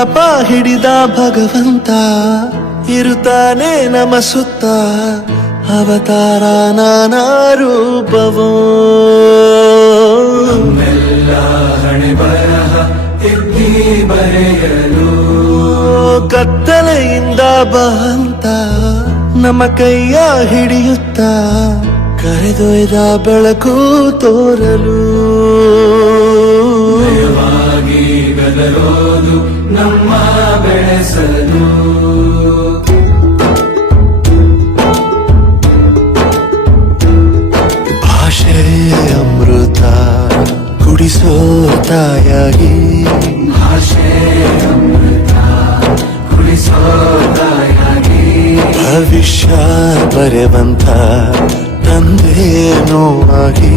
ಬಲಪ ಹಿಡಿದ ಭಗವಂತ ಇರುತ್ತಾನೆ ನಮ ಸುತ್ತ ಅವತಾರ ನಾನಾ ರೂಪವೋ ನಮ್ಮೆಲ್ಲ ಹಣೆ ಬರಹ ತಿದ್ದಿ ಬರೆಯಲು ಕತ್ತಲೆಯಿಂದ ಬಂತ ನಮ್ಮ ಕೈಯ ಹಿಡಿಯುತ್ತ ಕರೆದೊಯ್ದ ಬೆಳಕು ತೋರಲು ದಯವಾಗಿ ಗದರೋದು ನಮ್ಮ ಬೆಳೆಸಲು ಭಾಷೆಯ ಅಮೃತ ಕುಡಿಸೋ ತಾಯಾಗಿ ಭಾಷೆ ಅಮೃತ ಕುಡಿಸೋ ತಾಯಾಗಿ ಭವಿಷ್ಯ ಬರೆವಂತ ತಂದೇನೋ ಆಗಿ